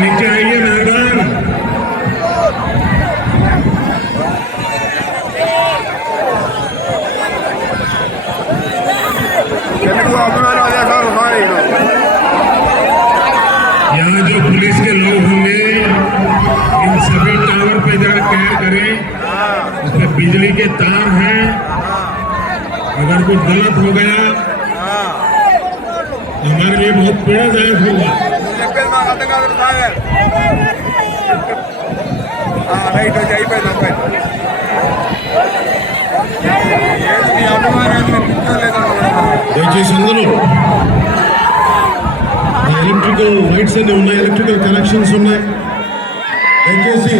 नीचे आइए मैदान। यहाँ जो पुलिस के लोग होंगे इन सभी टावर पे जरा केयर करें, उसमें बिजली के तार हैं, अगर कुछ गलत हो गया तो हमारे लिए बहुत पीड़ादायक होगा। దయచేసి అందరూ ఎలక్ట్రికల్ లైట్స్ అన్ని ఉన్నాయి, ఎలక్ట్రికల్ కనెక్షన్స్ ఉన్నాయి. దయచేసి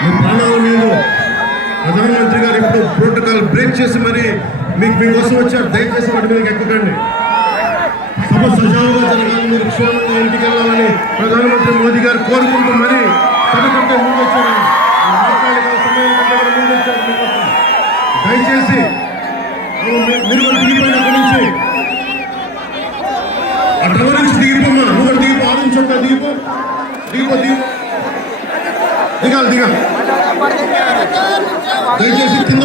మీ ప్రాణాల మీద ప్రధానమంత్రి గారు ఇప్పుడు ప్రోటోకాల్ బ్రేక్ చేసి మరి మీకోసం వచ్చారు. దయచేసి వాటి మీద ఎక్కకండి. సభ సజావుగా జరగాలని, మీరు క్షేమంగా ఇంటికి వెళ్ళాలని ప్రధానమంత్రి మోదీ గారు కోరుకుంటూ మరి సభ కంటే ముందు వచ్చారు. సమయం కంటే ముందు వచ్చారు మీకోసం. దయచేసి మీరు దిగిపోయిన అక్కడి నుంచి ఆ టవర్ నుంచి దిగిపోమ్మా. నువ్వు దిగిపో, ఆలోచించక దిగిపో దిగాలి. దయచేసి కింద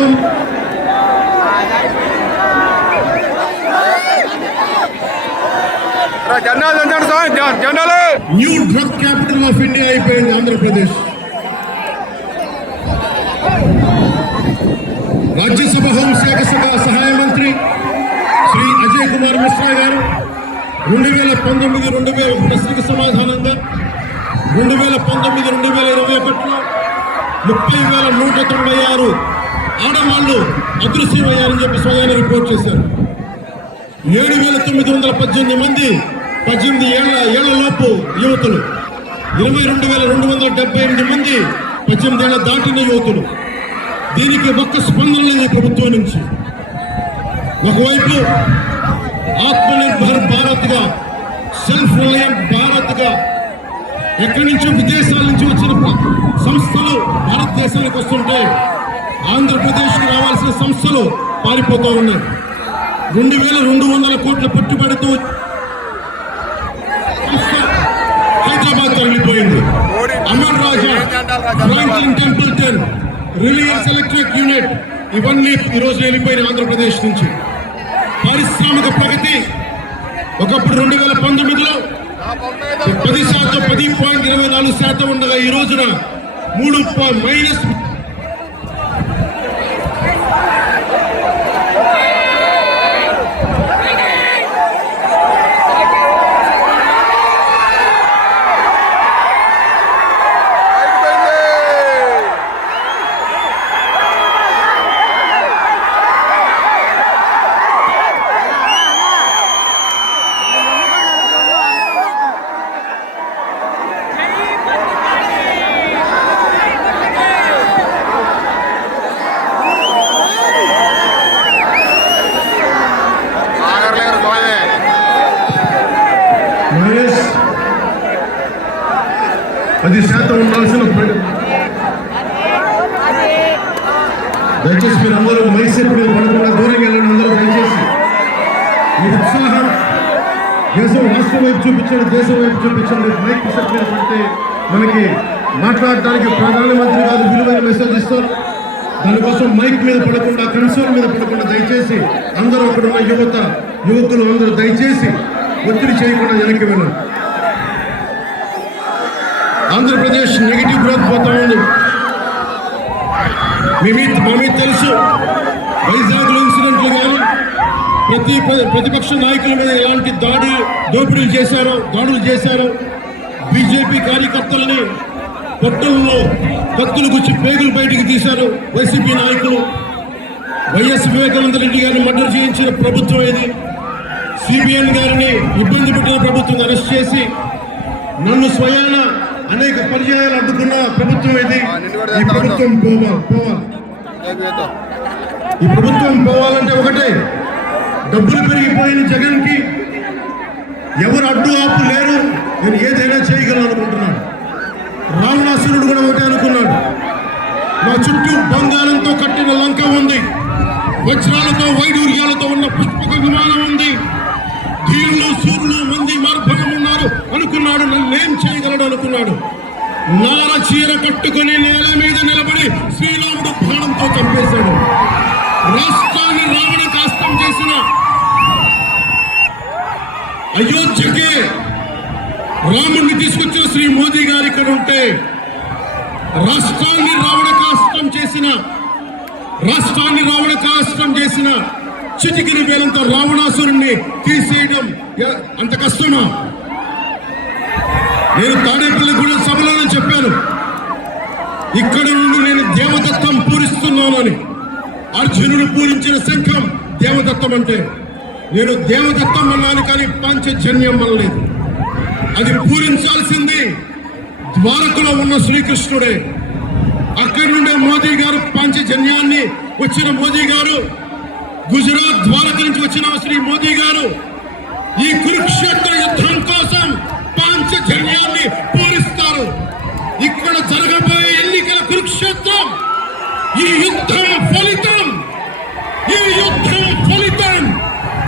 new drug capital of India అయిపోయింది ఆంధ్రప్రదేశ్. రాజ్యసభ హోంశాఖ సహాయ మంత్రి శ్రీ అజయ్ కుమార్ మిశ్రా గారు 2019-2021 ప్రశ్నకు సమాధానంగా 2019-2021లో 30,196 ఆడవాళ్లు అదృశ్యమయ్యారని చెప్పి స్వయాన్ని రిపోర్ట్ చేశారు. 7,918 మంది 18 ఏళ్లలోపు యువతులు, 22,278 మంది 18 ఏళ్ల దాటిన యువతులు. దీనికి ఒక్క స్పందన లేదు ప్రభుత్వం నుంచి. ఒకవైపు ఆత్మనిర్భర్ భారత్ గా, సెల్ఫ్ రిలయంట్ భారత్ గా ఎక్కడి నుంచో విదేశాల నుంచి వచ్చిన సంస్థలు భారతదేశానికి వస్తుంటే ఆంధ్రప్రదేశ్కి రావాల్సిన సంస్థలు పారిపోతూ ఉన్నాయి. 2,200 కోట్ల పెట్టుబడితో హైదరాబాద్ తరలిపోయింది. Amar Raja, Franklin Templeton, Reliance Electric unit ఇవన్నీ ఈరోజు వెళ్ళిపోయిన ఆంధ్రప్రదేశ్ నుంచి. పారిశ్రామిక ప్రగతి ఒకప్పుడు 2019లో 10.24% ఉండగా ఈ రోజున -3. ఉండాల్సిన దయచేసి మీరు అందరూ మైసెట్ మీద పడకుండా దూరంగా వెళ్ళండి. అందరూ దయచేసి ఈ ఉత్సాహం దేశం రాష్ట్రం వైపు చూపించండి, దేశం వైపు చూపించండి. మైక్ సెట్ మీద పడితే మనకి మాట్లాడటానికి ప్రధానమంత్రి గారు విలువైన మెసేజ్ ఇస్తారు. దానికోసం మైక్ మీద పడకుండా, కన్సోల్ మీద పడకుండా దయచేసి అందరూ అక్కడ ఉన్న యువకులు అందరూ దయచేసి ఒత్తిడి చేయకుండా వెనక్కి వెళ్ళండి. ఆంధ్రప్రదేశ్ నెగిటివ్ గ్రోత్ పోతా ఉంది. మీ తెలుసు, వైజాగ్లో ఇన్సిడెంట్లు కానీ ప్రతిపక్ష నాయకుల మీద ఎలాంటి దాడులు చేశారో, బీజేపీ కార్యకర్తలని పొట్టల్లో కత్తులు గుచ్చి పేగులు బయటికి తీశారు వైసీపీ నాయకులు. వైఎస్ వివేకానంద రెడ్డి గారిని మర్డర్ చేయించిన ప్రభుత్వం ఇది. సిబిఎన్ గారిని ఇబ్బంది పెట్టిన ప్రభుత్వం అరెస్ట్ చేసి నన్ను స్వయాన అనేక పర్యాయాలు అడ్డుకున్న ప్రభుత్వం ఇది. ఈ ప్రభుత్వం పోవాలి. ఈ ప్రభుత్వం పోవాలంటే ఒకటే, డబ్బులు పెరిగిపోయిన జగన్ కి ఎవరు అడ్డు ఆపు లేరు, నేను ఏదైనా చేయగలను అనుకుంటున్నాడు. రావణాసురుడు కూడా ఒకటే అనుకున్నాడు. నా చుట్టూ బంగారంతో కట్టిన లంక ఉంది, వజ్రాలతో వైడూర్యాలతో ఉన్న పుష్పక విమానం ఉంది. ధీరులు సూర్యులు మంది మార్భగం ఉన్నారు అనుకున్నాడు. నన్నేం చేయగలడు అనుకున్నాడు. నార చీర కట్టుకుని నేల మీద నిలబడి శ్రీరాముడు బాణంతో చంపేశాడు. రాష్ట్రాన్ని రావణ కాష్టం చేసిన అయోధ్యకి రాముడిని తీసుకొచ్చిన శ్రీ మోదీ గారు ఇక్కడ ఉంటే, రాష్ట్రాన్ని రావణ కాష్టం చేసిన చిటికిని వేలంతో రావణాసురుణ్ణి తీసేయడం అంత కష్టమా? నేను తాడేపల్లిగూడెం సభలోనే చెప్పాను, ఇక్కడ నుండి నేను దేవదత్తం పూరిస్తున్నానని. అర్జునుడు పూరించిన శంఖం దేవదత్తం అంటే నేను దేవదత్తం అన్నాను, కానీ పాంచజన్యం అనలేదు. అది పూరించాల్సింది ద్వారకలో ఉన్న శ్రీకృష్ణుడే. అక్కడి నుండే మోదీ గారు పాంచజన్యాన్ని వచ్చిన మోదీ గారు, గుజరాత్ ద్వారక నుంచి వచ్చిన శ్రీ మోదీ గారు ఈ కురుక్షేత్ర యుద్ధం కోసం పాంచజన్యాన్ని పూరిస్తారు. ఇక్కడ జరగబోయే ఎన్నికల కురుక్షేత్రం, ఈ యుద్ధం ఫలితం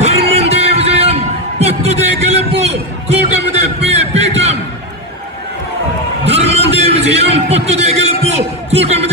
ధర్మందే విజయం, పొత్తుదే గెలుపు, కూటమిదే పీఠం. ధర్మందే విజయం, పొత్తుదే గెలుపు, కూటమిదే